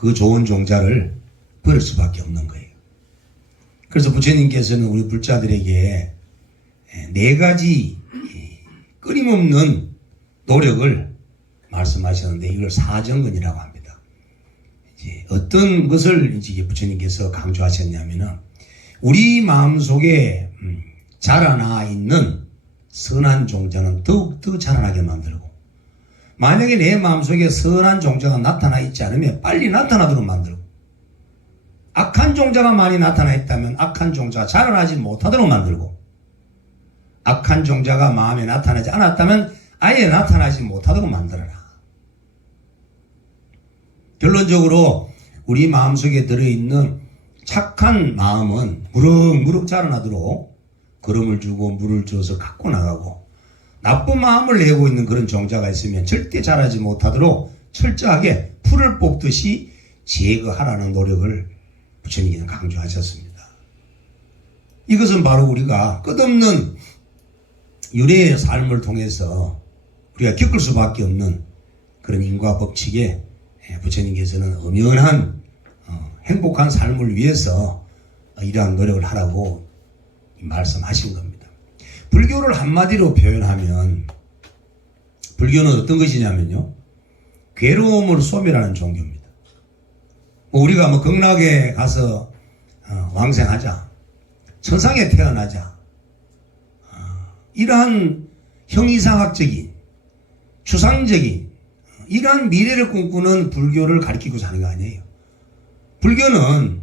그 좋은 종자를 버릴 수밖에 없는 거예요. 그래서 부처님께서는 우리 불자들에게 네 가지 끊임없는 노력을 말씀하셨는데 이걸 사정근이라고 합니다. 이제 어떤 것을 이제 부처님께서 강조하셨냐면은 우리 마음속에 자라나 있는 선한 종자는 더욱더 자라나게 만들고, 만약에 내 마음속에 선한 종자가 나타나 있지 않으면 빨리 나타나도록 만들고, 악한 종자가 많이 나타나 있다면 악한 종자가 자라나지 못하도록 만들고, 악한 종자가 마음에 나타나지 않았다면 아예 나타나지 못하도록 만들어라. 결론적으로 우리 마음속에 들어있는 착한 마음은 무럭무럭 자라나도록 걸음을 주고 물을 줘서 갖고 나가고, 나쁜 마음을 내고 있는 그런 종자가 있으면 절대 자라지 못하도록 철저하게 풀을 뽑듯이 제거하라는 노력을 부처님께서 강조하셨습니다. 이것은 바로 우리가 끝없는 유래의 삶을 통해서 우리가 겪을 수밖에 없는 그런 인과 법칙에 부처님께서는 엄연한 행복한 삶을 위해서 이러한 노력을 하라고 말씀하신 겁니다. 불교를 한마디로 표현하면 불교는 어떤 것이냐면요, 괴로움을 소멸하는 종교입니다. 우리가 극락에 가서 왕생하자, 천상에 태어나자, 이러한 형이상학적인 추상적인 이러한 미래를 꿈꾸는 불교를 가리키고 사는 거 아니에요. 불교는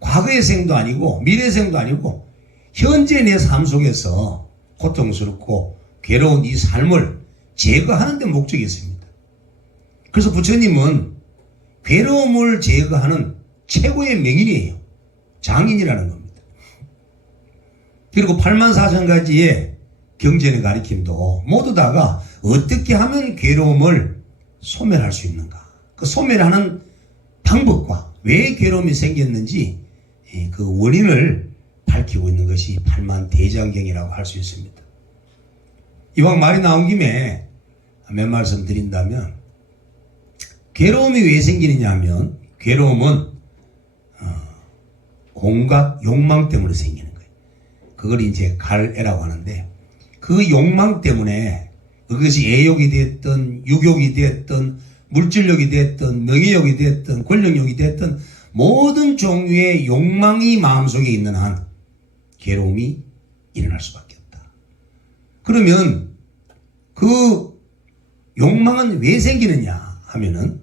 과거의 생도 아니고 미래의 생도 아니고 현재 내 삶 속에서 고통스럽고 괴로운 이 삶을 제거하는 데 목적이 있습니다. 그래서 부처님은 괴로움을 제거하는 최고의 명인이에요. 장인이라는 겁니다. 그리고 84,000가지의 경전의 가리킴도 모두 다가 어떻게 하면 괴로움을 소멸할 수 있는가, 그 소멸하는 방법과 왜 괴로움이 생겼는지 그 원인을 밝히고 있는 것이 8만대장경이라고 할 수 있습니다. 이왕 말이 나온 김에 몇 말씀 드린다면, 괴로움이 왜 생기느냐 하면 괴로움은 온갖 욕망 때문에 생기는 거예요. 그걸 이제 갈애라고 하는데, 그 욕망 때문에 그것이 애욕이 됐든 육욕이 됐든 물질욕이 됐든 명예욕이 됐든 권력욕이 됐든 모든 종류의 욕망이 마음속에 있는 한 괴로움이 일어날 수밖에 없다. 그러면 그 욕망은 왜 생기느냐 하면은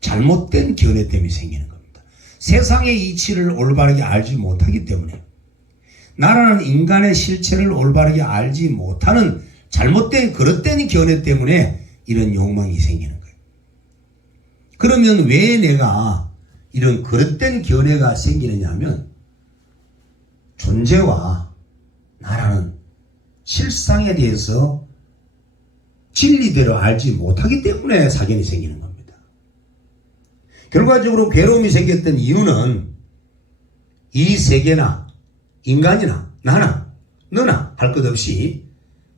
잘못된 견해 때문에 생기는 겁니다. 세상의 이치를 올바르게 알지 못하기 때문에, 나라는 인간의 실체를 올바르게 알지 못하는 잘못된 그릇된 견해 때문에 이런 욕망이 생기는 거예요. 그러면 왜 내가 이런 그릇된 견해가 생기느냐 하면 존재와 나라는 실상에 대해서 진리대로 알지 못하기 때문에 사견이 생기는 겁니다. 결과적으로 괴로움이 생겼던 이유는 이 세계나 인간이나 나나 너나 할 것 없이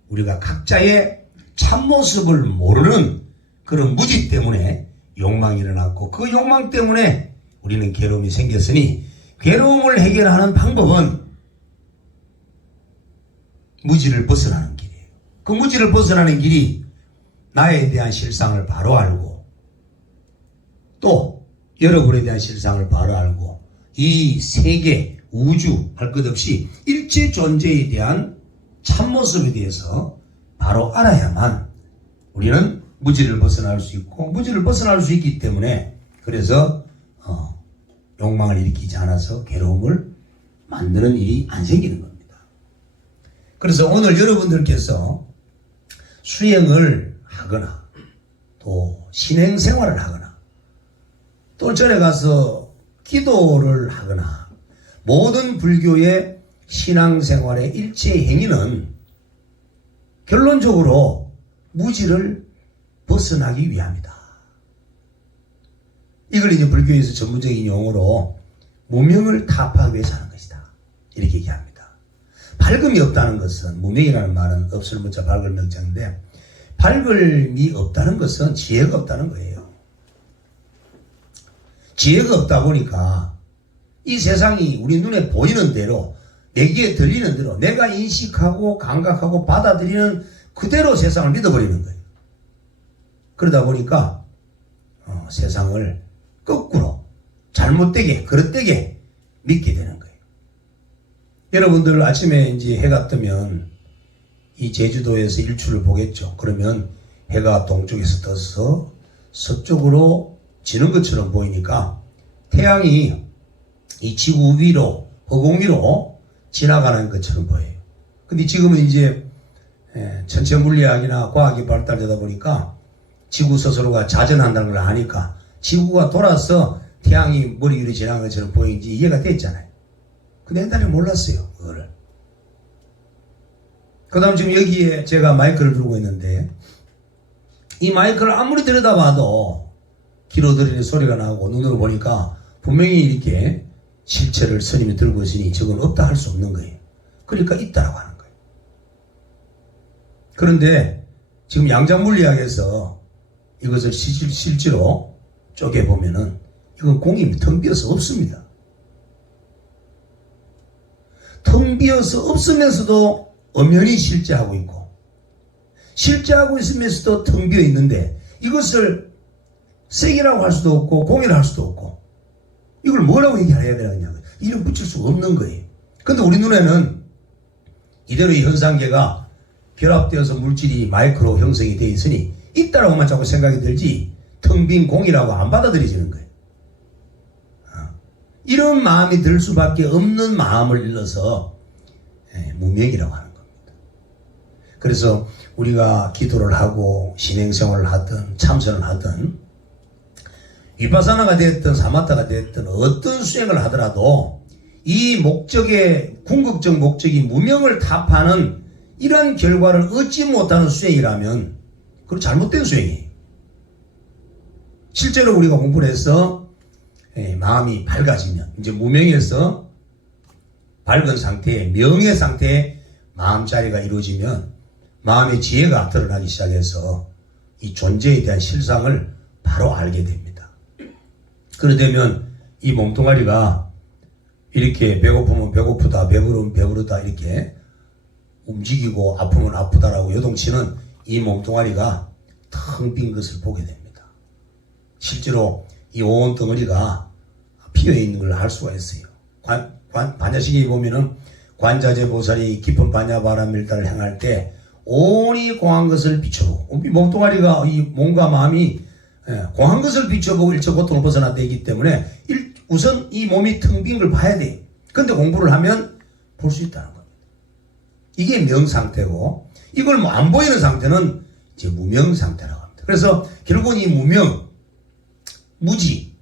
우리가 각자의 참모습을 모르는 그런 무지 때문에 욕망이 일어났고, 그 욕망 때문에 우리는 괴로움이 생겼으니 괴로움을 해결하는 방법은 무지를 벗어나는 길이에요. 그 무지를 벗어나는 길이 나에 대한 실상을 바로 알고, 또 여러분에 대한 실상을 바로 알고, 이 세계 우주 할 것 없이 일체 존재에 대한 참모습에 대해서 바로 알아야만 우리는 무지를 벗어날 수 있고, 무지를 벗어날 수 있기 때문에 그래서 욕망을 일으키지 않아서 괴로움을 만드는 일이 안 생기는 겁니다. 그래서 오늘 여러분들께서 수행을 하거나 또 신행생활을 하거나 또 절에 가서 기도를 하거나 모든 불교의 신앙생활의 일체 행위는 결론적으로 무지를 벗어나기 위함이다. 이걸 이제 불교에서 전문적인 용어로 무명을 타파하기 위해서 하는 것이다, 이렇게 얘기합니다. 밝음이 없다는 것은, 무명이라는 말은 없을 문자 밝을 명자인데, 밝음이 없다는 것은 지혜가 없다는 거예요. 지혜가 없다 보니까 이 세상이 우리 눈에 보이는 대로 내 귀에 들리는 대로 내가 인식하고 감각하고 받아들이는 그대로 세상을 믿어버리는 거예요. 그러다 보니까 세상을 거꾸로 잘못되게 그릇되게 믿게 되는 거예요. 여러분들 아침에 이제 해가 뜨면 이 제주도에서 일출을 보겠죠. 그러면 해가 동쪽에서 떠서 서쪽으로 지는 것처럼 보이니까 태양이 이 지구 위로 허공 위로 지나가는 것처럼 보여요. 근데 지금은 이제 천체 물리학이나 과학이 발달되다 보니까 지구 스스로가 자전한다는 걸 아니까 지구가 돌아서 태양이 머리 위로 지나가는 것처럼 보이는지 이해가 됐잖아요. 근데 옛날에 몰랐어요, 그거를. 그 다음 지금 여기에 제가 마이크를 들고 있는데 이 마이크를 아무리 들여다봐도 귀로 들리는 소리가 나고 눈으로 보니까 분명히 이렇게 실체를 스님이 들고 있으니 저건 없다 할 수 없는 거예요. 그러니까 있다라고 하는 거예요. 그런데 지금 양자물리학에서 이것을 실제로 쪼개보면은 이건 공이 텅 비어서 없습니다. 텅 비어서 없으면서도 엄연히 실제하고 있고 실제하고 있으면서도 텅 비어 있는데 이것을 색이라고 할 수도 없고 공이라고 할 수도 없고 이걸 뭐라고 얘기해야 되느냐고요. 이름 붙일 수가 없는 거예요. 근데 우리 눈에는 이대로 이 현상계가 결합되어서 물질이 마이크로 형성이 되어 있으니 있다라고만 자꾸 생각이 들지 텅 빈 공이라고 안 받아들여지는 거예요. 이런 마음이 들 수밖에 없는 마음을 일러서 무명이라고 하는 겁니다. 그래서 우리가 기도를 하고 신행생활을 하든 참선을 하든 위파사나가 됐든 사마타가 됐든 어떤 수행을 하더라도 이 목적의 궁극적 목적이 무명을 타파하는 이러한 결과를 얻지 못하는 수행이라면 그건 잘못된 수행이에요. 실제로 우리가 공부를 해서 마음이 밝아지면 이제 무명에서 밝은 상태에 명의 상태에 마음자리가 이루어지면 마음의 지혜가 드러나기 시작해서 이 존재에 대한 실상을 바로 알게 됩니다. 그러되면 이 몸뚱아리가 이렇게 배고프면 배고프다 배부르면 배부르다 이렇게 움직이고 아프면 아프다라고 요동치는 이 몸뚱아리가 텅 빈 것을 보게 됩니다. 실제로 이 온 덩어리가 피어있는 걸 알 수가 있어요. 반야식에 보면은 관자재 보살이 깊은 반야바라밀다를 행할 때 온이 공한 것을 비춰보고 몸뚱아리가 이 몸과 마음이 공한 것을 비춰보고 일체 고통을 벗어나되기 때문에 우선 이 몸이 텅 빈 걸 봐야 돼요. 근데 공부를 하면 볼 수 있다는 겁니다. 이게 명상태고 이걸 뭐 안 보이는 상태는 이제 무명상태라고 합니다. 그래서 결국은 이 무명, 무지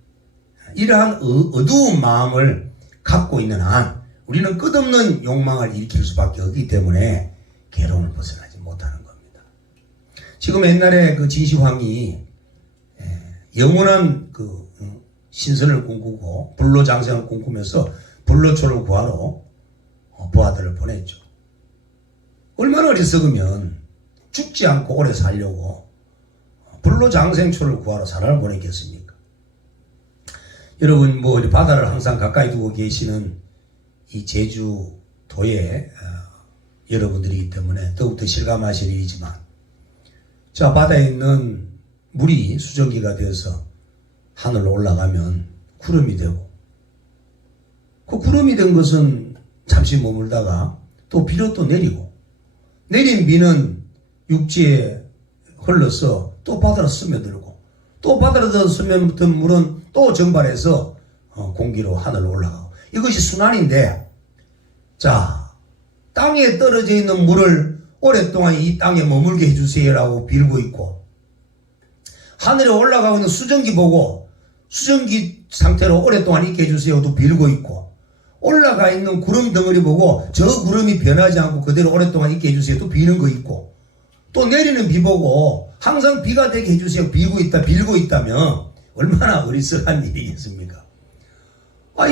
이러한 어두운 마음을 갖고 있는 한 우리는 끝없는 욕망을 일으킬 수밖에 없기 때문에 괴로움을 벗어나지 못하는 겁니다. 지금 옛날에 그 진시황이 영원한 그 신선을 꿈꾸고 불로장생을 꿈꾸면서 불로초를 구하러 부하들을 보냈죠. 얼마나 어리석으면 죽지 않고 오래 살려고 불로장생초를 구하러 사람을 보냈겠습니까? 여러분 뭐 바다를 항상 가까이 두고 계시는 이 제주도의 여러분들이기 때문에 더욱더 실감하실 일이지만 자 바다에 있는 물이 수증기가 되어서 하늘로 올라가면 구름이 되고 그 구름이 된 것은 잠시 머물다가 또 비로 또 내리고 내린 비는 육지에 흘러서 또 바다로 스며들고 또 바다로 스며든 물은 또 증발해서 공기로 하늘로 올라가고 이것이 순환인데 자 땅에 떨어져 있는 물을 오랫동안 이 땅에 머물게 해주세요라고 빌고 있고 하늘에 올라가고 있는 수증기 보고 수증기 상태로 오랫동안 있게 해주세요도 빌고 있고 올라가 있는 구름 덩어리 보고 저 구름이 변하지 않고 그대로 오랫동안 있게 해주세요도 비는 거 있고 또 내리는 비 보고 항상 비가 되게 해주세요 빌고 있다면 얼마나 어리석은 일이겠습니까?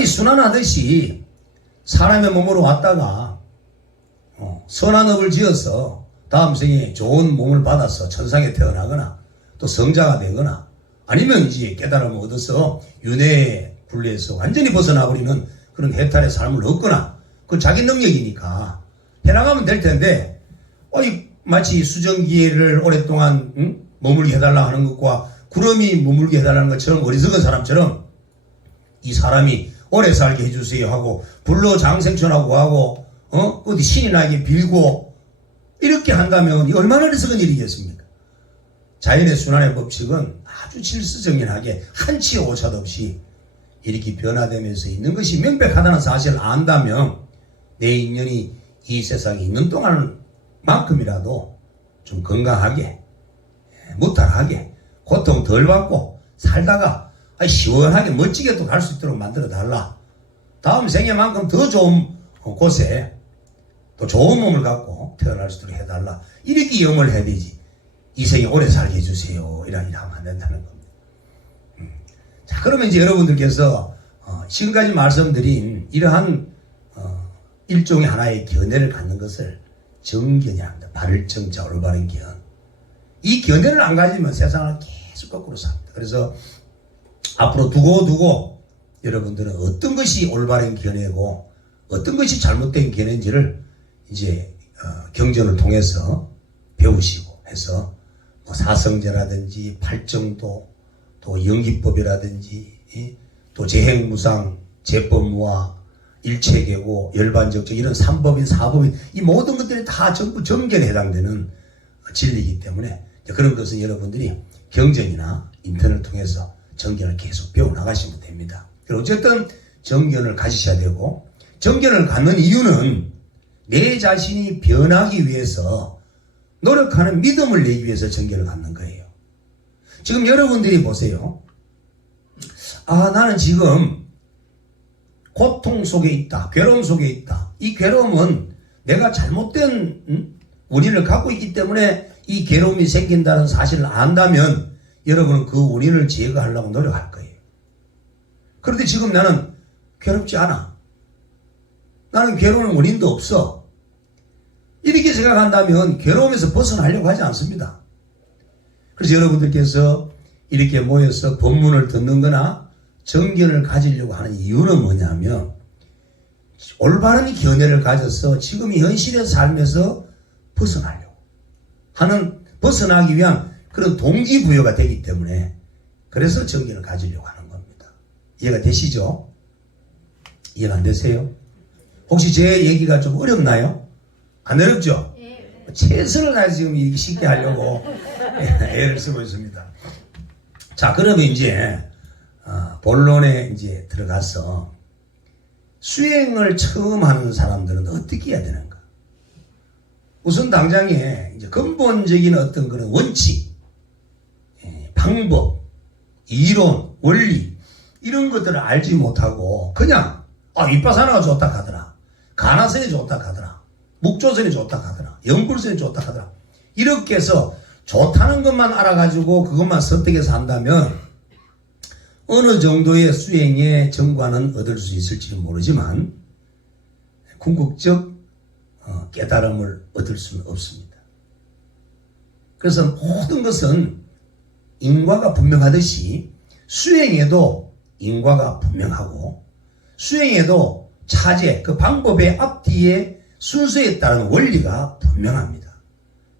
이 순환하듯이 사람의 몸으로 왔다가 선한 업을 지어서 다음 생에 좋은 몸을 받아서 천상에 태어나거나 또 성자가 되거나 아니면 이제 깨달음을 얻어서 윤회 굴레에서 완전히 벗어나버리는 그런 해탈의 삶을 얻거나 그 자기 능력이니까 해나가면 될 텐데 마치 수정기를 오랫동안 머물게 해달라 하는 것과 구름이 머물게 해달라는 것처럼 어리석은 사람처럼 이 사람이 오래 살게 해주세요 하고 불로 장생천하고 하고 어디 신이 나에게 빌고 이렇게 한다면 이 얼마나 어리석은 일이겠습니까? 자연의 순환의 법칙은 아주 질서정연하게 한치 오차도 없이 이렇게 변화되면서 있는 것이 명백하다는 사실을 안다면 내 인연이 이 세상에 있는 동안만큼이라도 좀 건강하게 무탈하게 고통 덜 받고 살다가 시원하게 멋지게 또 갈 수 있도록 만들어 달라. 다음 생애만큼 더 좋은 곳에 또 좋은 몸을 갖고 태어날 수 있도록 해달라. 이렇게 염을 해야 되지. 이 생에 오래 살게 해주세요. 이런 일 하면 안 된다는 겁니다. 자, 그러면 이제 여러분들께서 지금까지 말씀드린 이러한 일종의 하나의 견해를 갖는 것을 정견이라 합니다. 바를 정자 올바른 견. 이 견해를 안 가지면 세상을 계속 거꾸로 삽니다. 그래서 앞으로 두고 여러분들은 어떤 것이 올바른 견해고 어떤 것이 잘못된 견해인지를 이제 경전을 통해서 배우시고 해서 뭐 사성제라든지 팔정도 또 연기법이라든지 또 재행무상 재법무화 일체계고 열반적적 이런 삼법인 사법인 이 모든 것들이 다 전부 정견에 해당되는 진리이기 때문에 그런 것은 여러분들이 경전이나 인터넷을 통해서 정견을 계속 배워나가시면 됩니다. 어쨌든 정견을 가지셔야 되고 정견을 갖는 이유는 내 자신이 변하기 위해서 노력하는 믿음을 내기 위해서 정견을 갖는 거예요. 지금 여러분들이 보세요. 나는 지금 고통 속에 있다. 괴로움 속에 있다. 이 괴로움은 내가 잘못된 원인을 갖고 있기 때문에 이 괴로움이 생긴다는 사실을 안다면 여러분은 그 원인을 제거하려고 노력할 거예요. 그런데 지금 나는 괴롭지 않아. 나는 괴로운 원인도 없어. 이렇게 생각한다면 괴로움에서 벗어나려고 하지 않습니다. 그래서 여러분들께서 이렇게 모여서 법문을 듣는 거나 정견을 가지려고 하는 이유는 뭐냐면 올바른 견해를 가져서 지금 이 현실의 삶에서 벗어나려고 하는 벗어나기 위한 그런 동기부여가 되기 때문에 그래서 정견을 가지려고 하는 겁니다. 이해가 되시죠? 이해가 안 되세요? 혹시 제 얘기가 좀 어렵나요? 안 어렵죠? 최선을 다해서 지금 이렇게 쉽게 하려고 애를 쓰고 있습니다. 자, 그러면 이제 본론에 이제 들어가서 수행을 처음 하는 사람들은 어떻게 해야 되는가? 우선 당장에 이제 근본적인 어떤 그런 원칙, 방법, 이론, 원리 이런 것들을 알지 못하고 그냥 윗바사나가 좋다 하더라, 가나선이 좋다 하더라, 묵조선이 좋다 하더라, 연불선이 좋다 하더라 이렇게 해서 좋다는 것만 알아가지고 그것만 선택해서 한다면 어느 정도의 수행의 정과는 얻을 수 있을지는 모르지만 궁극적 깨달음을 얻을 수는 없습니다. 그래서 모든 것은 인과가 분명하듯이 수행에도 인과가 분명하고 수행에도 차제, 그 방법의 앞뒤의 순서에 따른 원리가 분명합니다.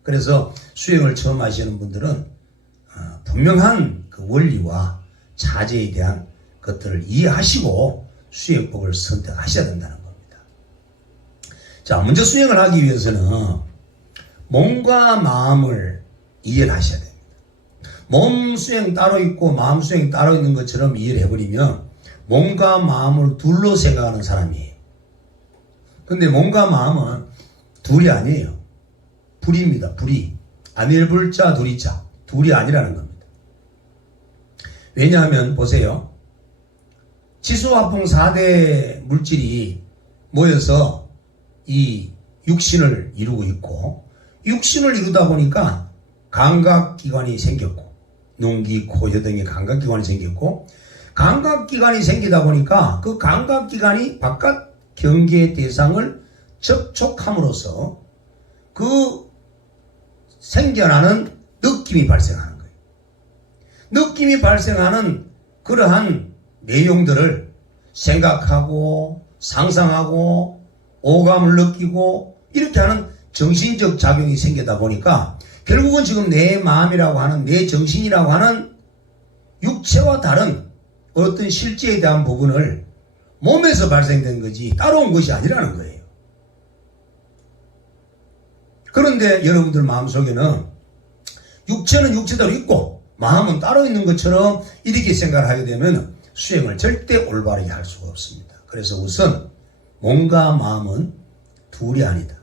그래서 수행을 처음 하시는 분들은 분명한 그 원리와 차제에 대한 것들을 이해하시고 수행법을 선택하셔야 된다는 겁니다. 자, 먼저 수행을 하기 위해서는 몸과 마음을 이해를 하셔야 됩니다. 몸 수행 따로 있고 마음 수행 따로 있는 것처럼 이해를 해버리면 몸과 마음을 둘로 생각하는 사람이에요. 근데 몸과 마음은 둘이 아니에요. 불입니다. 불이. 안일불자 둘이자. 둘이 아니라는 겁니다. 왜냐하면 보세요. 지수화풍 4대 물질이 모여서 이 육신을 이루고 있고 육신을 이루다 보니까 감각기관이 생겼고 눈, 귀, 코, 혀 등의 감각기관이 생겼고 감각기관이 생기다 보니까 그 감각기관이 바깥 경계의 대상을 접촉함으로써 그 생겨나는 느낌이 발생하는 거예요. 느낌이 발생하는 그러한 내용들을 생각하고 상상하고 오감을 느끼고 이렇게 하는 정신적 작용이 생기다 보니까 결국은 지금 내 마음이라고 하는 내 정신이라고 하는 육체와 다른 어떤 실제에 대한 부분을 몸에서 발생된 거지 따라온 것이 아니라는 거예요. 그런데 여러분들 마음속에는 육체는 육체대로 있고 마음은 따로 있는 것처럼 이렇게 생각을 하게 되면 수행을 절대 올바르게 할 수가 없습니다. 그래서 우선 몸과 마음은 둘이 아니다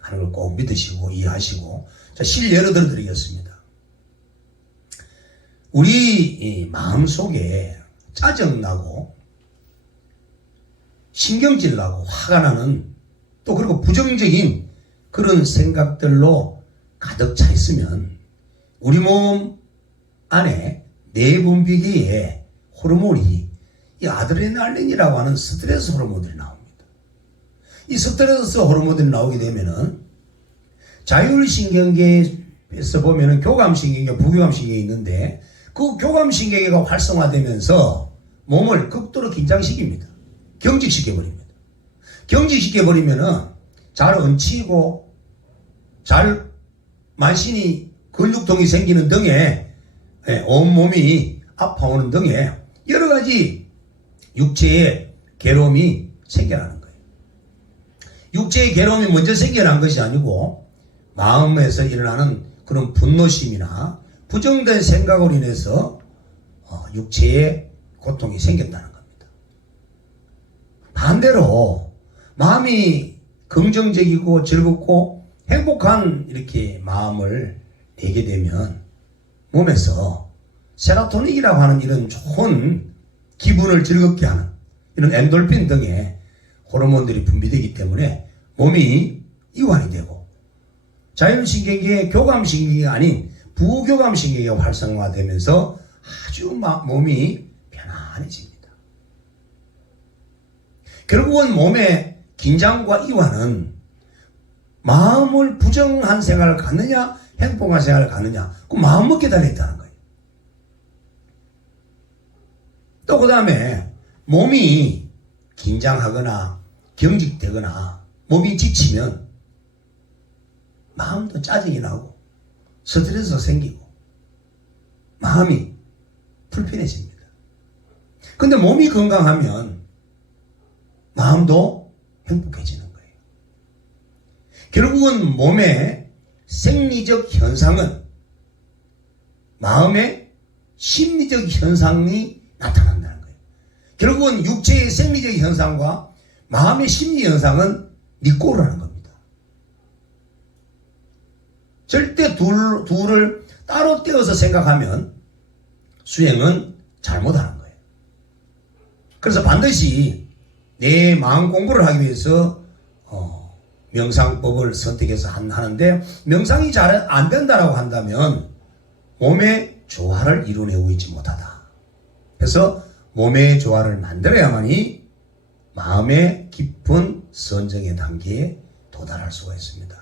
하는 걸 꼭 믿으시고 이해하시고, 자, 실예를 들어드리겠습니다. 우리 마음 속에 짜증나고 신경질 나고 화가 나는 또 그리고 부정적인 그런 생각들로 가득 차 있으면 우리 몸 안에 내분비계에 호르몬이 이 아드레날린이라고 하는 스트레스 호르몬들이 나옵니다. 이 스트레스 호르몬들이 나오게 되면은 자율신경계에서 보면은 교감신경계, 부교감신경이 있는데 그 교감신경계가 활성화되면서 몸을 극도로 긴장시킵니다. 경직시켜버립니다. 경직시켜버리면은 잘 얹히고 잘 만신이 근육통이 생기는 등에 온몸이 아파오는 등에 여러 가지 육체의 괴로움이 생겨나는 거예요. 육체의 괴로움이 먼저 생겨난 것이 아니고 마음에서 일어나는 그런 분노심이나 부정된 생각으로 인해서 육체의 고통이 생겼다는 겁니다. 반대로 마음이 긍정적이고 즐겁고 행복한 이렇게 마음을 내게 되면 몸에서 세로토닌이라고 하는 이런 좋은 기분을 즐겁게 하는 이런 엔돌핀 등의 호르몬들이 분비되기 때문에 몸이 이완이 되고 자율신경계의 교감신경이 아닌 부교감신경이 활성화되면서 아주 몸이 편안해집니다. 결국은 몸의 긴장과 이완은 마음을 부정한 생활을 갖느냐 행복한 생활을 갖느냐 그 마음 먹게 달려있다는 거예요. 또 그 다음에 몸이 긴장하거나 경직되거나 몸이 지치면 마음도 짜증이 나고 스트레스가 생기고 마음이 불편해집니다. 근데 몸이 건강하면 마음도 행복해지는 거예요. 결국은 몸의 생리적 현상은 마음의 심리적 현상이 나타난다는 거예요. 결국은 육체의 생리적 현상과 마음의 심리 현상은 니꼬르라는 겁니다. 절대 둘을 따로 떼어서 생각하면 수행은 잘못하는 거예요. 그래서 반드시 내 마음 공부를 하기 위해서 명상법을 선택해서 하는데 명상이 잘 안 된다라고 한다면 몸의 조화를 이루어내고 있지 못하다. 그래서 몸의 조화를 만들어야만이 마음의 깊은 선정의 단계에 도달할 수가 있습니다.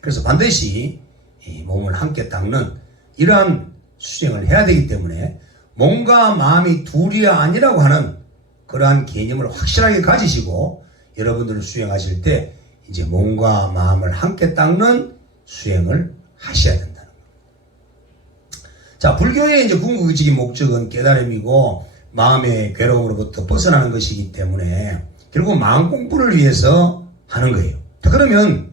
그래서 반드시 이 몸을 함께 닦는 이러한 수행을 해야 되기 때문에 몸과 마음이 둘이 아니라고 하는 그러한 개념을 확실하게 가지시고 여러분들 수행하실 때 이제 몸과 마음을 함께 닦는 수행을 하셔야 된다는 겁니다. 자, 불교의 이제 궁극적인 목적은 깨달음이고 마음의 괴로움으로부터 벗어나는 것이기 때문에 결국 마음 공부를 위해서 하는 거예요. 자, 그러면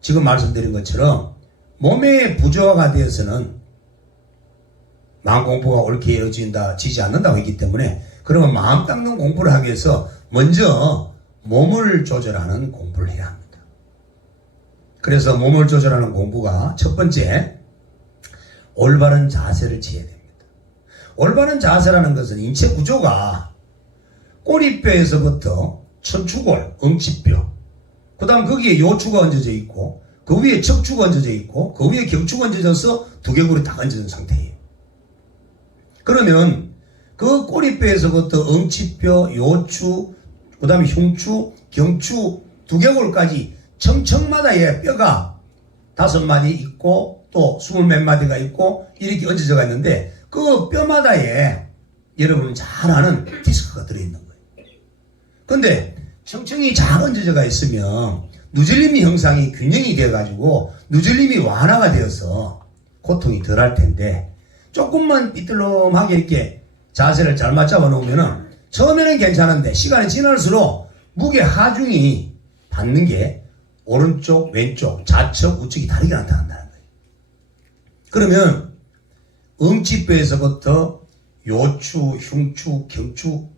지금 말씀드린 것처럼 몸의 부조화가 되어서는 마음 공부가 옳게 이루어지지 않는다고 했기 때문에 그러면 마음 닦는 공부를 하기 위해서 먼저 몸을 조절하는 공부를 해야 합니다. 그래서 몸을 조절하는 공부가 첫 번째 올바른 자세를 취해야 됩니다. 올바른 자세라는 것은 인체 구조가 꼬리뼈에서부터 천추골, 응치뼈, 그 다음 거기에 요추가 얹어져 있고 그 위에 척추가 얹어져 있고 그 위에 경추가 얹어져서 두개골이 다 얹어진 상태예요. 그러면 그 꼬리뼈에서부터 응치뼈, 요추, 그 다음에 흉추, 경추, 두개골까지 청청마다의 뼈가 5마디 있고 또 20몇 마디가 있고 이렇게 얹어져 있는데 그 뼈마다에 여러분 잘 아는 디스크가 들어있는 거예요. 근데 층층이 잘 얹어져가 있으면 누질림이 형상이 균형이 돼가지고 누질림이 완화가 되어서 고통이 덜 할 텐데 조금만 삐뚤름하게 이렇게 자세를 잘못 잡아 놓으면은 처음에는 괜찮은데 시간이 지날수록 무게 하중이 받는 게 오른쪽, 왼쪽, 좌측, 우측이 다르게 나타난다는 거예요. 그러면 응치뼈에서부터 요추, 흉추, 경추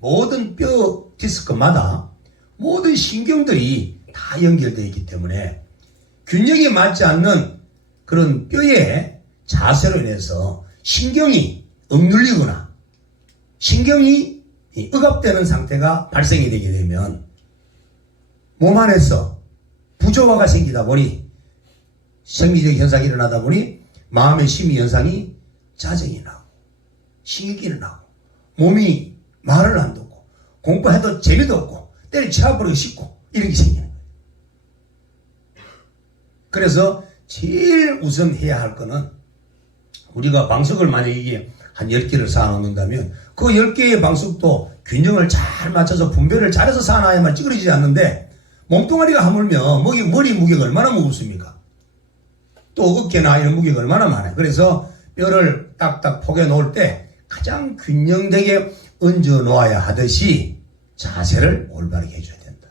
모든 뼈 디스크마다 모든 신경들이 다 연결되어 있기 때문에 균형이 맞지 않는 그런 뼈의 자세로 인해서 신경이 억눌리거나 신경이 억압되는 상태가 발생이 되게 되면 몸 안에서 부조화가 생기다 보니 생리적 현상이 일어나다 보니 마음의 심리 현상이 짜증이 나고 신경이 나고 몸이 말을 안 듣고 공부해도 재미도 없고 때려치워버리고 싶고 이런 게 생기는 거예요. 그래서 제일 우선 해야 할 거는 우리가 방석을 만약에 한 10개를 쌓아놓는다면 그 10개의 방석도 균형을 잘 맞춰서 분배를 잘해서 쌓아놔야만 찌그러지지 않는데 몸뚱아리가 하물며 머리 무게가 얼마나 무겁습니까? 또 어깨나 이런 무게가 얼마나 많아요. 그래서 뼈를 딱딱 포개 놓을 때 가장 균형되게 얹어 놓아야 하듯이 자세를 올바르게 해줘야 된다.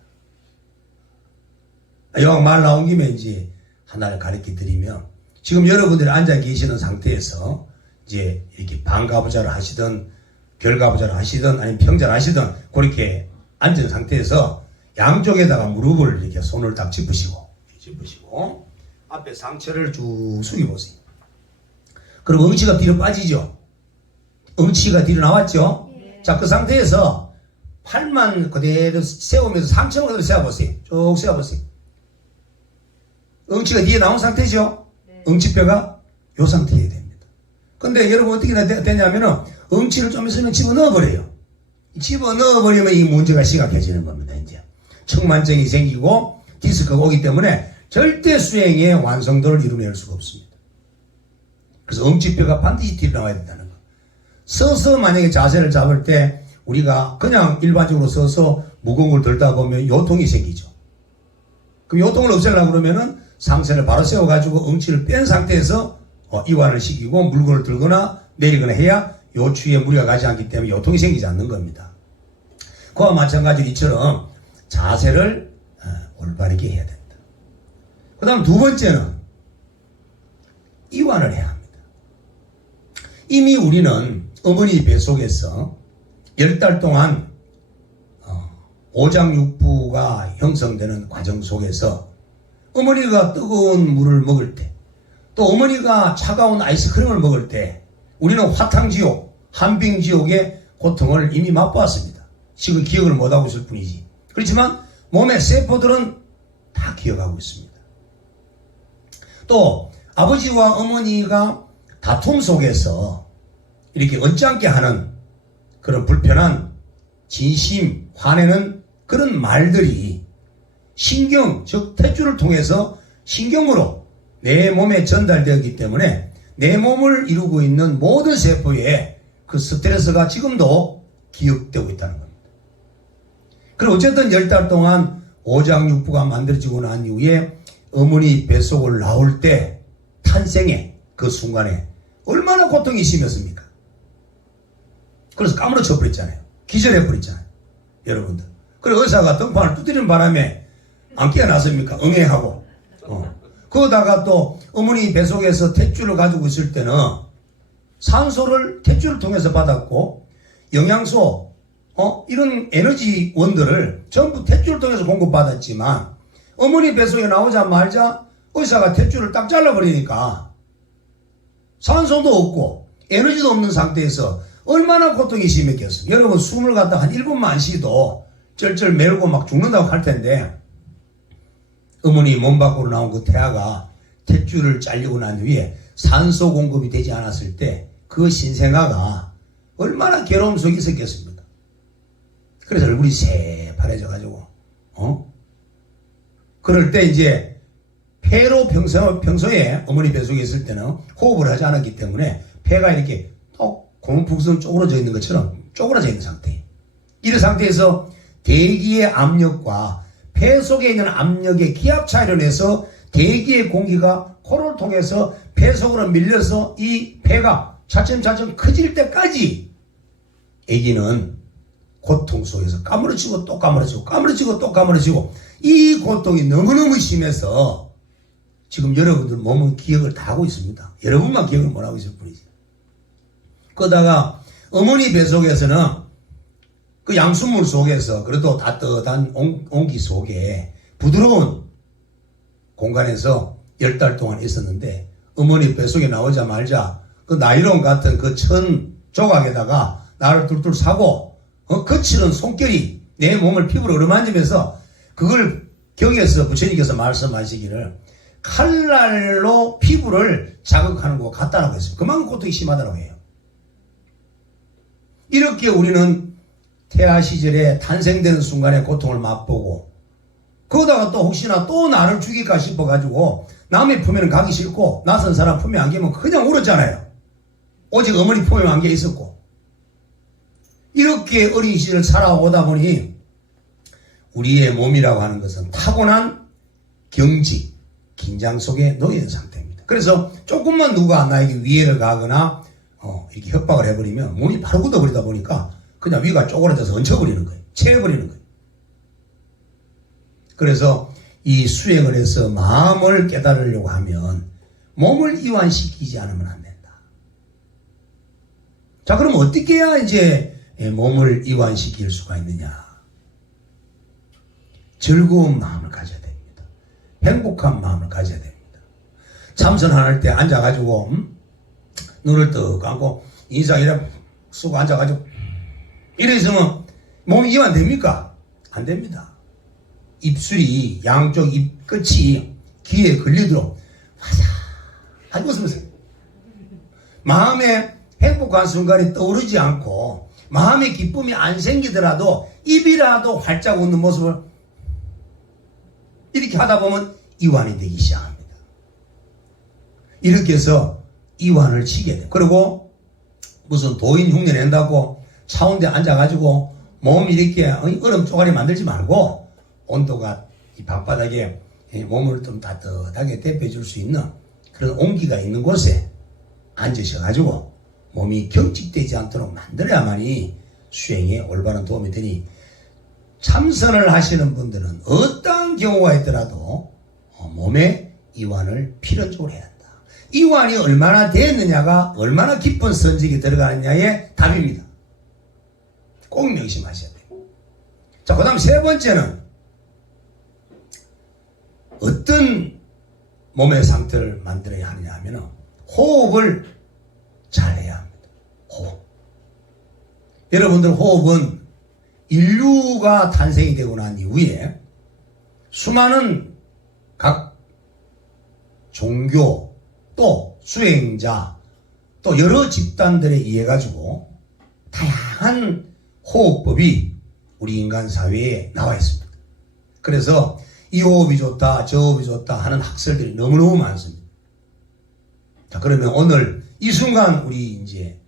여왕 말 나온 김에 이제 하나를 가르쳐 드리면 지금 여러분들이 앉아 계시는 상태에서 이제 이렇게 반가부좌를 하시든 별가부좌를 하시든 아니면 평자를 하시든 그렇게 앉은 상태에서 양쪽에다가 무릎을 이렇게 손을 딱 짚으시고 앞에 상체를 쭉 숙여보세요. 그럼 엉치가 뒤로 빠지죠. 엉치가 뒤로 나왔죠. 자, 그 상태에서 팔만 그대로 세우면서 상체만 그대로 세워보세요. 쭉 세워보세요. 엉치가 뒤에 나온 상태죠. 엉치뼈가 이 상태여야 됩니다. 근데 여러분 어떻게 되냐면은 엉치를 좀 있으면 집어넣어버려요. 집어넣어버리면 이 문제가 심각해지는 겁니다. 이제 측만증이 생기고 디스크가 오기 때문에 절대 수행의 완성도를 이루낼 수가 없습니다. 그래서 엉치뼈가 반드시 뒤로 나와야 된다는 거. 서서 만약에 자세를 잡을 때 우리가 그냥 일반적으로 서서 무거운 걸 들다 보면 요통이 생기죠. 그럼 요통을 없애려고 그러면은 상체를 바로 세워가지고 엉치를 뺀 상태에서 이완을 시키고 물건을 들거나 내리거나 해야 요추에 무리가 가지 않기 때문에 요통이 생기지 않는 겁니다. 그와 마찬가지로 이처럼 자세를 올바르게 해야 된다. 그 다음 두 번째는 이완을 해야 합니다. 이미 우리는 어머니 뱃속에서 10달 동안 오장육부가 형성되는 과정 속에서 어머니가 뜨거운 물을 먹을 때 또 어머니가 차가운 아이스크림을 먹을 때 우리는 화탕지옥, 한빙지옥의 고통을 이미 맛보았습니다. 지금 기억을 못하고 있을 뿐이지. 그렇지만 몸의 세포들은 다 기억하고 있습니다. 또 아버지와 어머니가 다툼 속에서 이렇게 언짢게 하는 그런 불편한 진심, 화내는 그런 말들이 신경, 즉 탯줄을 통해서 신경으로 내 몸에 전달되었기 때문에 내 몸을 이루고 있는 모든 세포에 그 스트레스가 지금도 기억되고 있다는 겁니다. 그리고 어쨌든 10달 동안 오장육부가 만들어지고 난 이후에 어머니 뱃속을 나올 때 탄생의 그 순간에 얼마나 고통이 심했습니까? 그래서 까무러쳐 버렸잖아요. 기절해 버렸잖아요. 여러분들. 그리고 의사가 등판을 두드리는 바람에 안 깨어났습니까? 응애하고. 그러다가 또 어머니 뱃속에서 탯줄을 가지고 있을 때는 산소를 탯줄을 통해서 받았고 영양소, 이런 에너지원들을 전부 탯줄을 통해서 공급받았지만 어머니 뱃속에 나오자마자 의사가 탯줄을 딱 잘라버리니까 산소도 없고 에너지도 없는 상태에서 얼마나 고통이 심했겠어요. 여러분 숨을 갖다 한 1분만 안 쉬도 쩔쩔 메우고 막 죽는다고 할 텐데 어머니 몸 밖으로 나온 그 태아가 탯줄을 잘리고 난 후에 산소 공급이 되지 않았을 때 그 신생아가 얼마나 괴로움 속에 있었겠습니까? 그래서 얼굴이 새파래져 가지고 그럴 때 이제 폐로 평소에 어머니 뱃속에 있을 때는 호흡을 하지 않았기 때문에 폐가 이렇게 고무풍선 쪼그러져 있는 것처럼 쪼그러져 있는 상태. 이런 상태에서 대기의 압력과 폐 속에 있는 압력의 기압 차이로 인해서 대기의 공기가 코를 통해서 폐 속으로 밀려서 이 폐가 차츰차츰 커질 때까지 아기는 고통 속에서 까무러지고 또 까무러지고 까무러지고 또 까무러지고 이 고통이 너무너무 심해서 지금 여러분들 몸은 기억을 다 하고 있습니다. 여러분만 기억을 못 하고 있을 뿐이지. 그러다가 어머니 뱃속에서는 그 양수물 속에서 그래도 따뜻한 온기 속에 부드러운 공간에서 10달 동안 있었는데 어머니 뱃속에 나오자마자 그 나일론 같은 그 천 조각에다가 나를 뚫뚫 사고 거칠은 손결이 내 몸을 피부로 어루만지면서 그걸 경에서 부처님께서 말씀하시기를 칼날로 피부를 자극하는 것 같다라고 했어요. 그만큼 고통이 심하다고 해요. 이렇게 우리는 태아 시절에 탄생되는 순간에 고통을 맛보고 그러다가 또 혹시나 또 나를 죽일까 싶어가지고 남의 품에는 가기 싫고 낯선 사람 품에 안기면 그냥 울었잖아요. 오직 어머니 품에 안겨 있었고 이렇게 어린 시절을 살아오다 보니 우리의 몸이라고 하는 것은 타고난 경직, 긴장 속에 놓여있는 상태입니다. 그래서 조금만 누가 나에게 위해를 가거나 이렇게 협박을 해버리면 몸이 바로 굳어버리다 보니까 그냥 위가 쪼그라져서 얹혀버리는 거예요. 채워버리는 거예요. 그래서 이 수행을 해서 마음을 깨달으려고 하면 몸을 이완시키지 않으면 안 된다. 자, 그럼 어떻게 해야 이제 몸을 이완시킬 수가 있느냐? 즐거운 마음을 가져야 됩니다. 행복한 마음을 가져야 됩니다. 참선할 때 앉아가지고 눈을 떡 감고 인상 이렇게 쓰고 앉아가지고 이래 있으면 몸이 이완됩니까? 안 됩니다. 입술이 양쪽 입 끝이 귀에 걸리도록 화사하게 웃으면서 마음에 행복한 순간이 떠오르지 않고 마음의 기쁨이 안 생기더라도 입이라도 활짝 웃는 모습을 이렇게 하다 보면 이완이 되기 시작합니다. 이렇게 해서 이완을 치게 돼요. 그리고 무슨 도인 흉내 낸다고 차운데 앉아가지고 몸 이렇게 얼음 쪼가리 만들지 말고 온도가 이 방바닥에 몸을 좀 따뜻하게 데펴줄 수 있는 그런 온기가 있는 곳에 앉으셔가지고 몸이 경직되지 않도록 만들어야만이 수행에 올바른 도움이 되니 참선을 하시는 분들은 어떠한 경우가 있더라도 몸의 이완을 필연적으로 해야 한다. 이완이 얼마나 됐느냐가 얼마나 깊은 선직이 들어가느냐의 답입니다. 꼭 명심하셔야 돼요. 자, 그 다음 세 번째는 어떤 몸의 상태를 만들어야 하느냐 하면 호흡을 잘해야 합니다. 호흡. 여러분들 호흡은 인류가 탄생이 되고 난 이후에 수많은 각 종교 또 수행자 또 여러 집단들에 의해 가지고 다양한 호흡법이 우리 인간 사회에 나와 있습니다. 그래서 이 호흡이 좋다 저 호흡이 좋다 하는 학설들이 너무너무 많습니다. 자, 그러면 오늘 이 순간 우리 이제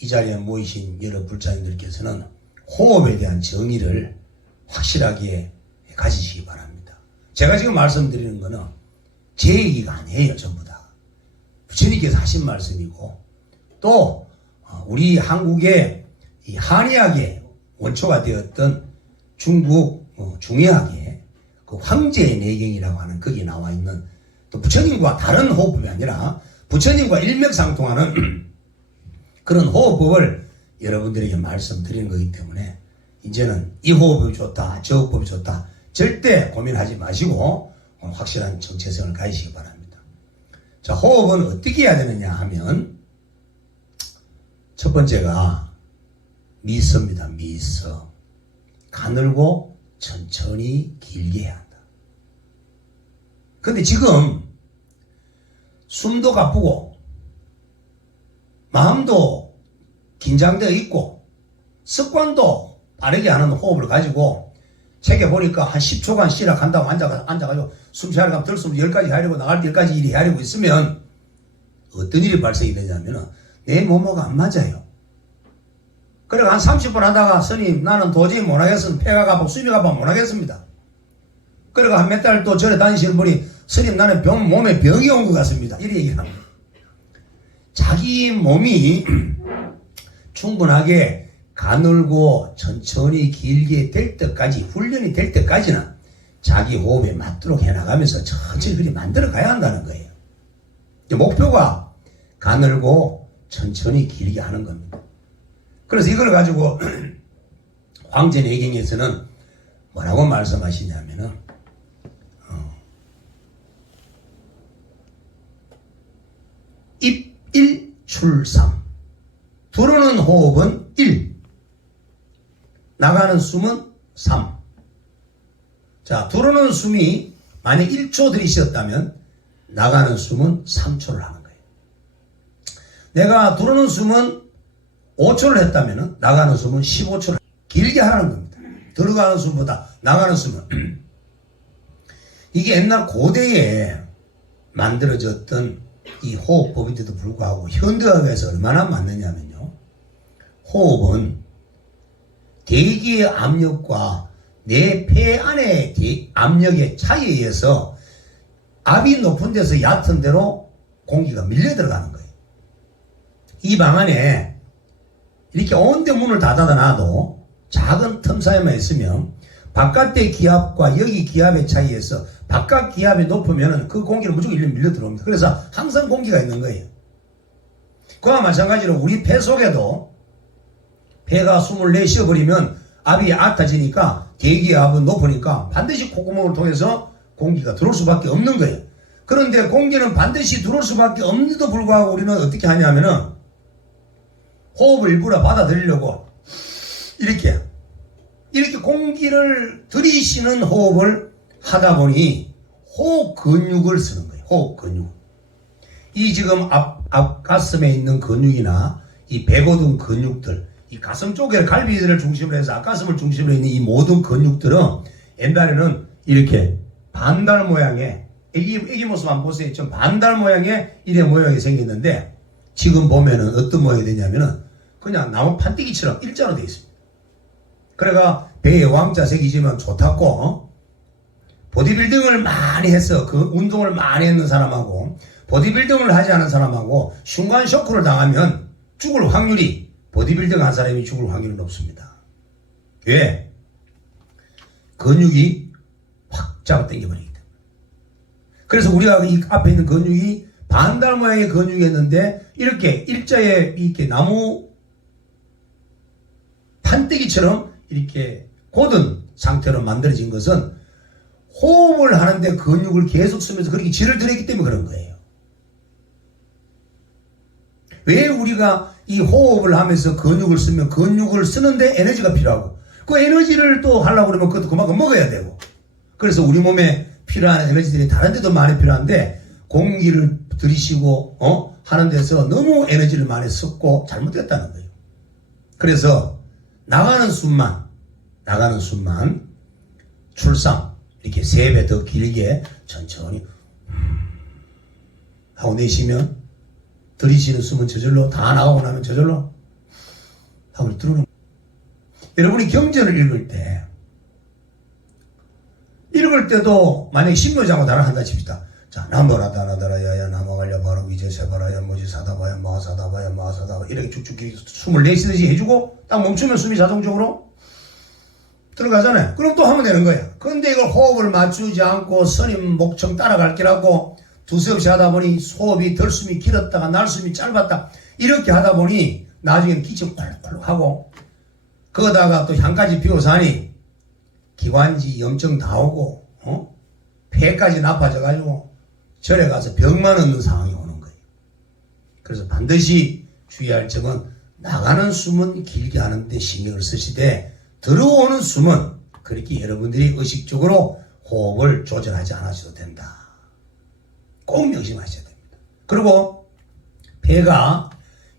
이 자리에 모이신 여러 불자님들께서는 호흡에 대한 정의를 확실하게 가지시기 바랍니다. 제가 지금 말씀드리는 거는 제 얘기가 아니에요. 전부 다 부처님께서 하신 말씀이고 또 우리 한국의 이 한의학의 원초가 되었던 중국 중의학의 그 황제의 내경이라고 하는 거기에 나와 있는 또 부처님과 다른 호흡법이 아니라 부처님과 일맥상통하는 그런 호흡법을 여러분들에게 말씀드리는 거기 때문에 이제는 이 호흡법이 좋다 저 호흡법이 좋다 절대 고민하지 마시고 확실한 정체성을 가지시기 바랍니다. 자, 호흡은 어떻게 해야 되느냐 하면 첫 번째가 미서입니다. 미서. 가늘고 천천히 길게 해야 한다. 근데 지금 숨도 가쁘고 마음도 긴장되어 있고 습관도 빠르게 하는 호흡을 가지고 책에 보니까 한 10초간 시락한다고 앉아가지고 숨 쉬려고 하면 들숨 10가지 하려고 나갈 때 10가지 일이 하려고 있으면 어떤 일이 발생이 되냐면 내 몸하고 안 맞아요. 그래가 한 30분 하다가 스님 나는 도저히 못하겠습니다. 폐가 가고 수비가 가고 못하겠습니다. 그래가 한 몇 달 또 절에 다니시는 분이 스님 나는 몸에 병이 온 것 같습니다. 이렇게 얘기를 합니다. 자기 몸이 충분하게 가늘고 천천히 길게 될 때까지 훈련이 될 때까지는 자기 호흡에 맞도록 해나가면서 천천히 그리 만들어 가야 한다는 거예요. 목표가 가늘고 천천히 길게 하는 겁니다. 그래서 이걸 가지고 황제내경에서는 뭐라고 말씀하시냐면은 입 1, 출 3. 들어오는 호흡은 1, 나가는 숨은 3. 자, 들어오는 숨이 만약 1초 들이쉬었다면 나가는 숨은 3초를 하는 거예요. 내가 들어오는 숨은 5초를 했다면 나가는 숨은 15초를 길게 하라는 겁니다. 들어가는 숨보다 나가는 숨은 이게 옛날 고대에 만들어졌던 이 호흡법인데도 불구하고 현대학에서 얼마나 맞느냐면요. 호흡은 대기의 압력과 내 폐 안의 압력의 차이에 의해서 압이 높은 데서 얕은 데로 공기가 밀려 들어가는 거예요. 이 방 안에 이렇게 온데 문을 닫아놔도 작은 틈 사이만 있으면 바깥의 기압과 여기 기압의 차이에서 바깥 기압이 높으면 그 공기는 무조건 일로 밀려 들어옵니다. 그래서 항상 공기가 있는 거예요. 그와 마찬가지로 우리 폐 속에도 폐가 숨을 내쉬어버리면 압이 얕아지니까 대기압은 높으니까 반드시 콧구멍을 통해서 공기가 들어올 수밖에 없는 거예요. 그런데 공기는 반드시 들어올 수밖에 없는데도 불구하고 우리는 어떻게 하냐면은 호흡을 일부러 받아들이려고 이렇게 공기를 들이쉬는 호흡을 하다 보니 호흡 근육을 쓰는 거예요. 호흡 근육. 이 지금 앞가슴에 있는 근육이나 이 배고등 근육들, 이 가슴 쪽에 갈비를 중심으로 해서 앞가슴을 중심으로 있는 이 모든 근육들은 옛날에는 이렇게 반달 모양의 애기 모습 한번 보세요. 좀 반달 모양의 이래 모양이 생겼는데 지금 보면은 어떤 모양이 되냐면은 그냥 나무 판때기처럼 일자로 되어 있습니다. 그래가 배에 왕자 새기지면 좋다고 보디빌딩을 많이 해서 그 운동을 많이 했는 사람하고 보디빌딩을 하지 않은 사람하고 순간 쇼크를 당하면 죽을 확률이 보디빌딩 한 사람이 죽을 확률은 높습니다. 왜? 근육이 확 잡아당겨 버리기 때문에. 그래서 우리가 이 앞에 있는 근육이 반달 모양의 근육이었는데 이렇게 일자에 이렇게 나무 판때기처럼 이렇게 곧은 상태로 만들어진 것은 호흡을 하는데 근육을 계속 쓰면서 그렇게 질을 들였기 때문에 그런 거예요. 왜 우리가 이 호흡을 하면서 근육을 쓰면 근육을 쓰는데 에너지가 필요하고 그 에너지를 또 하려고 그러면 그것도 그만큼 먹어야 되고 그래서 우리 몸에 필요한 에너지들이 다른 데도 많이 필요한데 공기를 들이쉬고 하는 데서 너무 에너지를 많이 썼고 잘못됐다는 거예요. 그래서 나가는 숨만 출상 이렇게 3배 더 길게 천천히 하고 내쉬면 들이쉬는 숨은 저절로 다 나가고 나면 저절로 하고 들어오는. 여러분이 경전을 읽을 때도 만약에 신묘장고 단을 한다 칩시다. 자, 나무라다 나다라 야야 나무갈려 바로 이제 세바라야 뭐지 사다바야 마사다바야 마사다바 이렇게 쭉쭉 숨을 내쉬듯이 해주고 딱 멈추면 숨이 자동적으로 들어가잖아요. 그럼 또 하면 되는 거예요. 그런데 이걸 호흡을 맞추지 않고 스님 목청 따라갈 기라고 두서없이 하다 보니 호흡이 덜숨이 길었다가 날숨이 짧았다 이렇게 하다 보니 나중에는 기침 콜록콜록 하고 거기다가 또 향까지 피워서 하니 기관지 염증 다 오고 폐까지 나빠져가지고 절에 가서 병만 얻는 상황이 오는 거예요. 그래서 반드시 주의할 점은 나가는 숨은 길게 하는데 신경을 쓰시되 들어오는 숨은 그렇게 여러분들이 의식적으로 호흡을 조절하지 않으셔도 된다. 꼭 명심하셔야 됩니다. 그리고 폐가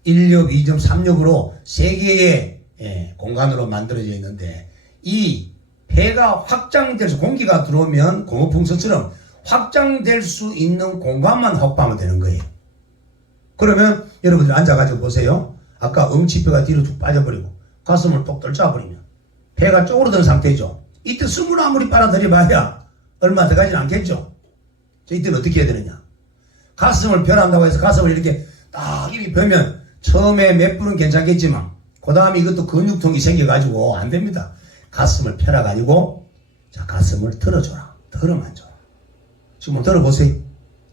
1엽, 2엽, 3엽으로 3개의 공간으로 만들어져 있는데 이 폐가 확장돼서 공기가 들어오면 고무풍선처럼 확장될 수 있는 공간만 확보하면 되는 거예요. 그러면 여러분들 앉아가지고 보세요. 아까 응치뼈가 뒤로 쭉 빠져버리고 가슴을 똑 떨쳐버리면 배가 쪼그러든 상태죠. 이때 숨을 아무리 빨아들여봐야 얼마 들어가진 않겠죠. 이때는 어떻게 해야 되느냐. 가슴을 펴란다고 해서 가슴을 이렇게 딱 이렇게 펴면 처음에 몇 분은 괜찮겠지만 그 다음에 이것도 근육통이 생겨가지고 안 됩니다. 가슴을 펴라가지고 자 가슴을 들어줘라. 들어만 줘라. 지금 들어보세요.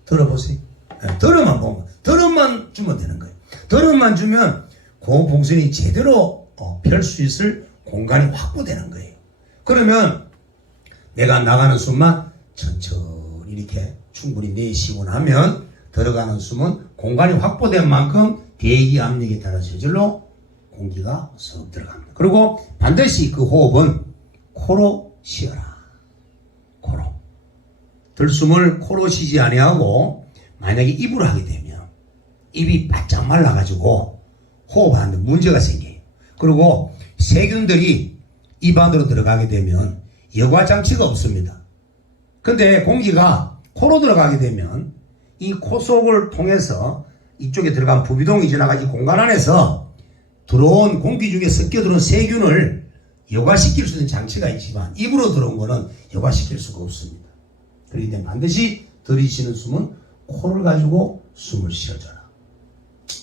들어보세요. 네, 들어만 보면 들어만 주면 되는 거예요. 들어만 주면 고봉선이 제대로 펼 수 있을 공간이 확보되는 거예요. 그러면 내가 나가는 숨만 천천히 이렇게 충분히 내쉬고 나면 들어가는 숨은 공간이 확보된 만큼 대기 압력에 따라 저절로 공기가 쏙 들어갑니다. 그리고 반드시 그 호흡은 코로 쉬어라. 코로. 들숨을 코로 쉬지 아니하고 만약에 입으로 하게 되면 입이 바짝 말라가지고 호흡하는데 문제가 생겨요. 그리고 세균들이 입 안으로 들어가게 되면 여과장치가 없습니다. 근데 공기가 코로 들어가게 되면 이 코 속을 통해서 이쪽에 들어간 부비동이 지나가 이 공간 안에서 들어온 공기 중에 섞여 들어온 세균을 여과시킬 수 있는 장치가 있지만 입으로 들어온 거는 여과시킬 수가 없습니다. 그렇기 때문에 반드시 들이쉬는 숨은 코를 가지고 숨을 쉬어줘라.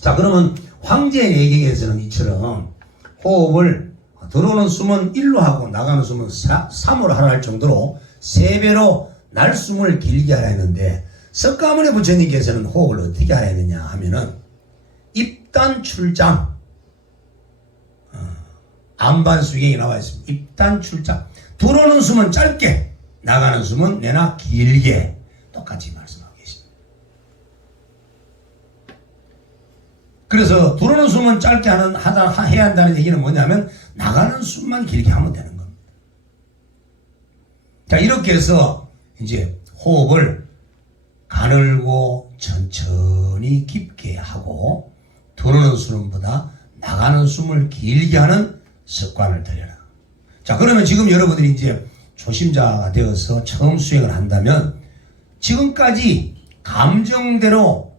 자, 그러면 황제 내경에서는 이처럼 호흡을 들어오는 숨은 1로 하고 나가는 숨은 3으로 하라 할 정도로 3배로 날숨을 길게 하라 했는데 석가모니 부처님께서는 호흡을 어떻게 하라 했느냐 하면은 입단 출장 안반수경이 나와 있습니다. 입단 출장 들어오는 숨은 짧게 나가는 숨은 내나 길게 똑같이 말씀하고 계십니다. 그래서 들어오는 숨은 짧게 해야 한다는 얘기는 뭐냐면 나가는 숨만 길게 하면 되는 겁니다. 자, 이렇게 해서 이제 호흡을 가늘고 천천히 깊게 하고 들어오는 숨보다 나가는 숨을 길게 하는 습관을 들여라. 자, 그러면 지금 여러분들이 이제 초심자가 되어서 처음 수행을 한다면 지금까지 감정대로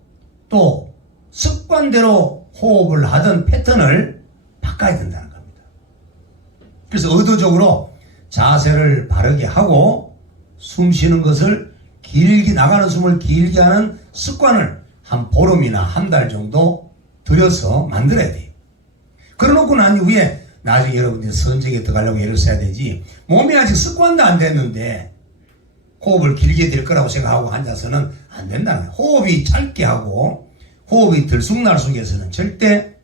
또 습관대로 호흡을 하던 패턴을 바꿔야 된다는 겁니다. 그래서 의도적으로 자세를 바르게 하고 숨 쉬는 것을 길게 나가는 숨을 길게 하는 습관을 한 보름이나 한 달 정도 들여서 만들어야 돼요. 그러놓고 난 이후에 나중에 여러분들이 선정에 들어가려고 애를 써야 되지 몸이 아직 습관도 안 됐는데 호흡을 길게 될 거라고 생각하고 앉아서는 안 된다는 거예요. 호흡이 짧게 하고 호흡이 들쑥날쑥해서는 절대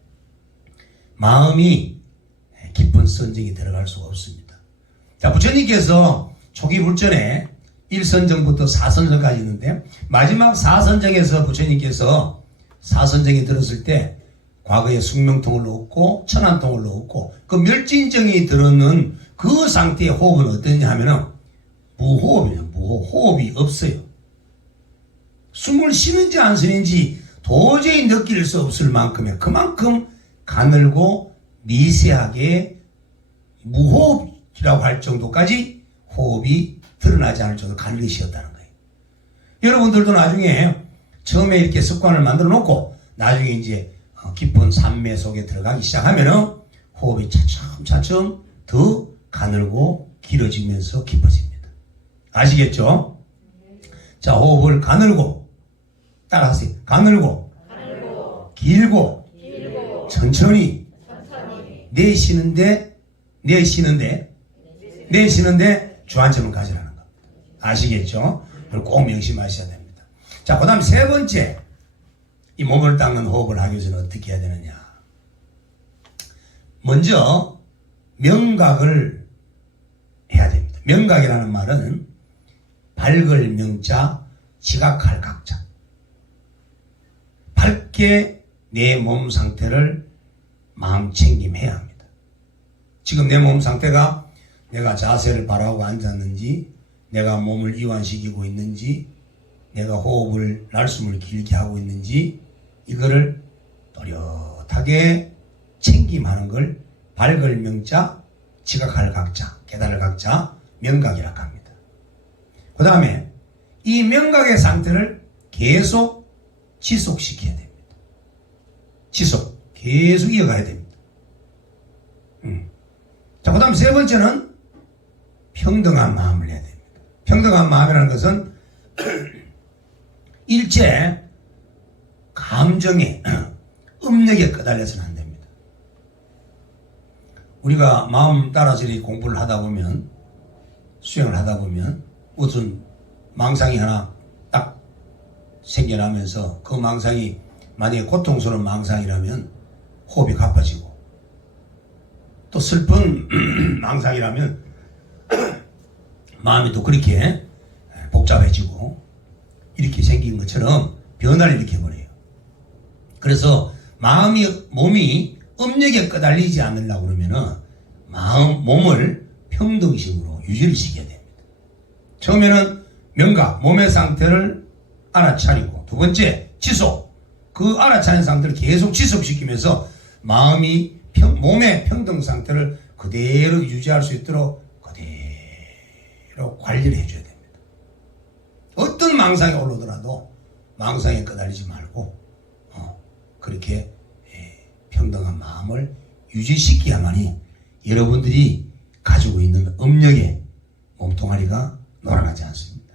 마음이 깊은 선정이 들어갈 수가 없습니다. 자, 부처님께서 초기 불전에 1선정부터 4선정까지 있는데 마지막 4선정에서 부처님께서 4선정이 들었을 때 과거에 숙명통을 넣었고 천안통을 넣었고 그 멸진정이 들었는 그 상태의 호흡은 어떠냐 하면은 무호흡이에요. 무호흡. 호흡이 없어요. 숨을 쉬는지 안 쉬는지 도저히 느낄 수 없을 만큼의 그만큼 가늘고 미세하게 무호흡이라고 할 정도까지 호흡이 드러나지 않을 정도로 가늘게 쉬었다는 거예요. 여러분들도 나중에 처음에 이렇게 습관을 만들어 놓고 나중에 이제 깊은 산매 속에 들어가기 시작하면은 호흡이 차츰차츰 더 가늘고 길어지면서 깊어집니다. 아시겠죠? 자, 호흡을 가늘고 따라하세요. 가늘고 길고 천천히 내쉬는데 주안점을 가지라는 겁니다. 아시겠죠? 그걸 꼭 명심하셔야 됩니다. 자, 그 다음 세 번째, 이 몸을 닦는 호흡을 하기 위해서는 어떻게 해야 되느냐. 먼저 명각을 해야 됩니다. 명각이라는 말은 밝을 명자, 지각할 각자. 밝게 내 몸 상태를 마음 챙김해야 합니다. 지금 내 몸 상태가 내가 자세를 바라고 앉았는지, 내가 몸을 이완시키고 있는지, 내가 호흡을 날숨을 길게 하고 있는지, 이거를 또렷하게 챙김하는 걸 밝을 명자, 지각할 각자, 깨달을 각자, 명각이라고 합니다. 그 다음에 이 명각의 상태를 계속 지속시켜야 됩니다. 지속 계속 이어가야 됩니다. 자, 그 다음 세 번째는 평등한 마음을 해야 됩니다. 평등한 마음이라는 것은 일체 감정에 음력에 끄달려서는 안 됩니다. 우리가 마음 따라서 이렇게 공부를 하다 보면, 수행을 하다 보면 무슨 망상이 하나 딱 생겨나면서 그 망상이 만약에 고통스러운 망상이라면 호흡이 가빠지고, 또 슬픈 망상이라면 마음이 또 그렇게 복잡해지고 이렇게 생긴 것처럼 변화를 일으켜버려요. 그래서 몸이 음력에 끄달리지 않으려고 그러면은 몸을 평등심으로 유지를 시켜야 됩니다. 처음에는 명각, 몸의 상태를 알아차리고, 두 번째, 지속. 그 알아차린 상태를 계속 지속시키면서 몸의 평등 상태를 그대로 유지할 수 있도록 그대로 관리를 해줘야 됩니다. 어떤 망상이 올라오더라도 망상에 끄달리지 말고 그렇게 평등한 마음을 유지시켜야만이 여러분들이 가지고 있는 음력의 몸통아리가 놀아나지 않습니다.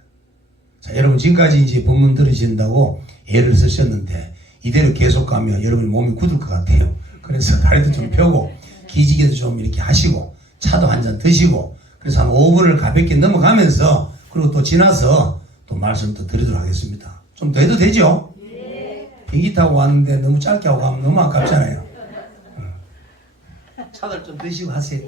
자, 여러분 지금까지 이제 본문 들으신다고 애를 쓰셨는데 이대로 계속 가면 여러분 몸이 굳을 것 같아요. 그래서 다리도 좀 펴고 기지개도 좀 이렇게 하시고 차도 한 잔 드시고, 그래서 한 5분을 가볍게 넘어가면서 그리고 또 지나서 또 말씀 또 드리도록 하겠습니다. 좀 더 해도 되죠? 네. 비행기 타고 왔는데 너무 짧게 하고 가면 너무 아깝잖아요. 차들 좀 드시고 하세요.